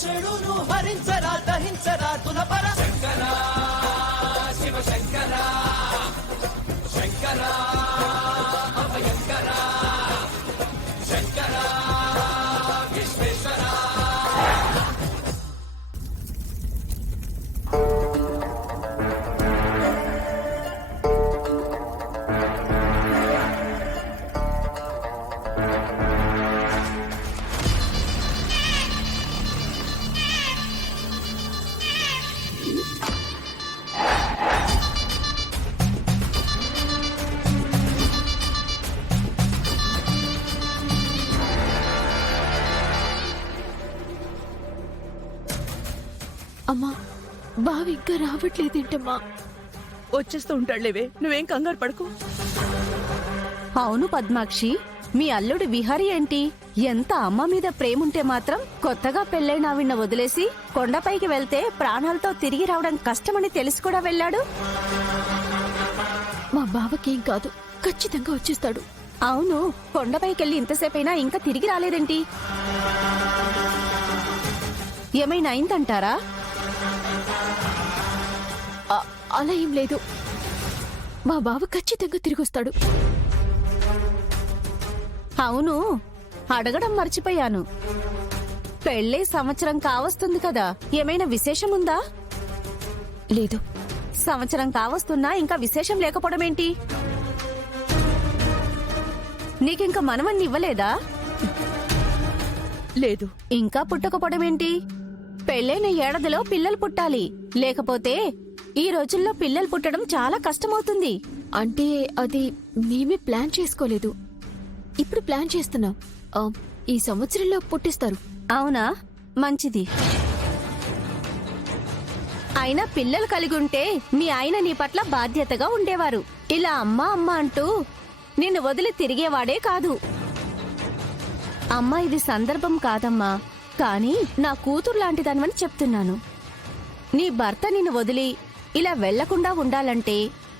చెడును హరించరా దహించరా తులపర శంకర శివ శంకర శంకర అభయంకర శంకర విశ్వేశ్వర. అమ్మా బావి ఇంకా రావట్లేదేంటమ్మా? వచ్చేస్తూ ఉంటాడులేవే, నువ్వేం కంగారు పడుకో. అవును పద్మాక్షి, మీ అల్లుడు విహారీ ఏంటి? ఎంత అమ్మ మీద ప్రేముంటే మాత్రం కొత్తగా పెళ్ళైన ఆవిడ్ని వదిలేసి కొండపైకి వెళ్తే ప్రాణాలతో తిరిగి రావడం కష్టమని తెలిసి కూడా వెళ్ళాడు. మా బావకేం కాదు, ఖచ్చితంగా వచ్చేస్తాడు. అవును, కొండపైకెళ్ళి ఇంతసేపైనా ఇంకా తిరిగి రాలేదేంటి? ఏమైనా అయిందంటారా? అలా ఏం లేదు, మా బావ ఖచ్చితంగా తిరిగొస్తాడు. అవును, అడగడం మర్చిపోయాను. పెళ్ళే సంవత్సరం కావస్తుంది కదా, ఏమైనా విశేషం ఉందా? లేదు. సంవత్సరం కావస్తున్నా ఇంకా విశేషం లేకపోవడం ఏంటి? నీకింక మనవన్ని ఇవ్వలేదా? లేదు. ఇంకా పుట్టకపోవడం ఏంటి? పెళ్ళైన ఏడాదిలో పిల్లలు పుట్టాలి, లేకపోతే ఈ రోజుల్లో పిల్లలు పుట్టడం చాలా కష్టమవుతుంది. అంటే అది మేమే ప్లాన్ చేసుకోలేదు, ఇప్పుడు ప్లాన్ చేస్తున్నాం. ఈ సంవత్సరంలో పుట్టిస్తారు. అవునా, మంచిది. అయినా పిల్లలు కలిగి ఉంటే మీ ఆయన నీ పట్ల బాధ్యతగా ఉండేవారు. ఇలా అమ్మా అమ్మా అంటూ నిన్ను వదిలి తిరిగేవాడే కాదు. అమ్మా, ఇది సందర్భం కాదమ్మా, కానీ నా కూతురు లాంటిదానివని చెప్తున్నాను. నీ భర్త నిన్ను వదిలి ఇలా వెళ్లకుండా ఉండాలంటే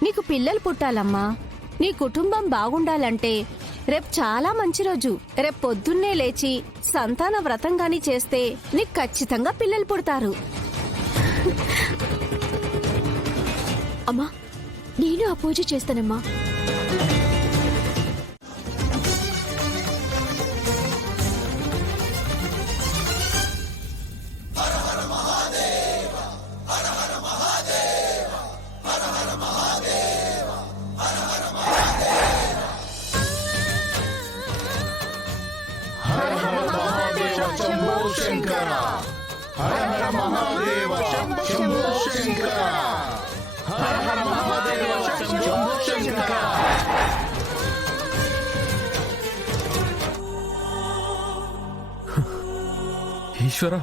నీకు పిల్లలు పుట్టాలమ్మా. నీ కుటుంబం బాగుండాలంటే రేపు చాలా మంచి రోజు. రేపు పొద్దున్నే లేచి సంతాన వ్రతం గాని చేస్తే నీకు ఖచ్చితంగా పిల్లలు పుడతారు. అమ్మా, నేను ఆ పూజ చేస్తానమ్మా. శంకర హర హర మహాదేవ శంభో శంకర హర హర మహాదేవ శంభో శంకర. ఈశ్వర,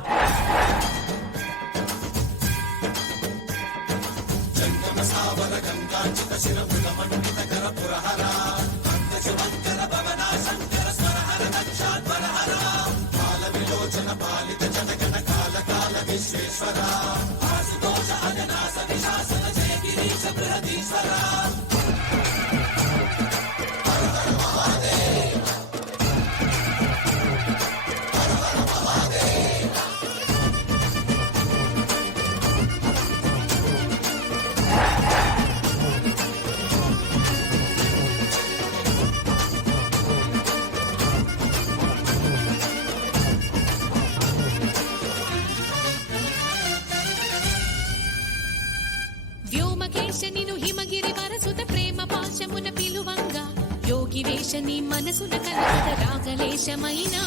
వ్యోమకేశనిను హిమగిరి వరసుత ప్రేమ పాశమున పిలువంగా యోగి వేషని మనసున కలగద రాగలేశమైనా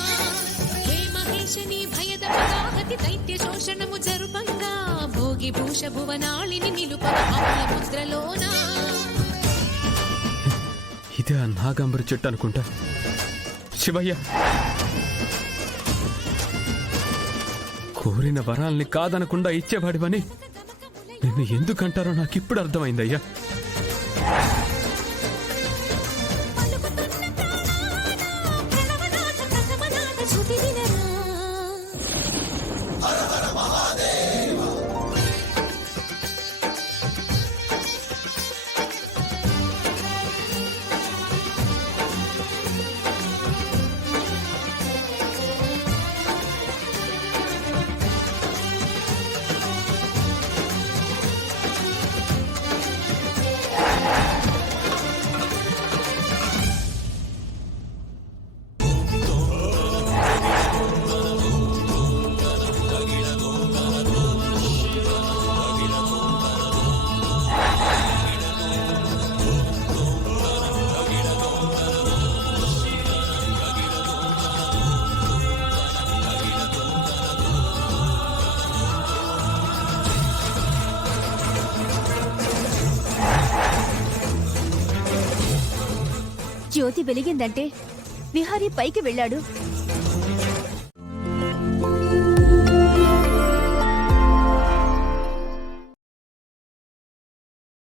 హే మహేశని భయద పదాహతి దైత్య శోషణము జరుపంగా భోగి భూష భువనాళిని నిలుపద అమల ముద్రలోనా. ఇదే ఆ నాగాంబరి చెట్టు అనుకుంటా. శివయ్య, కోరిన వరాల్ని కాదనకుండా ఇచ్చేవాడివని నిన్ను ఎందుకంటారో నాకిప్పుడు అర్థమైందయ్యా. జ్యోతి వెలిగిందంటే విహారీ పైకి వెళ్ళాడు.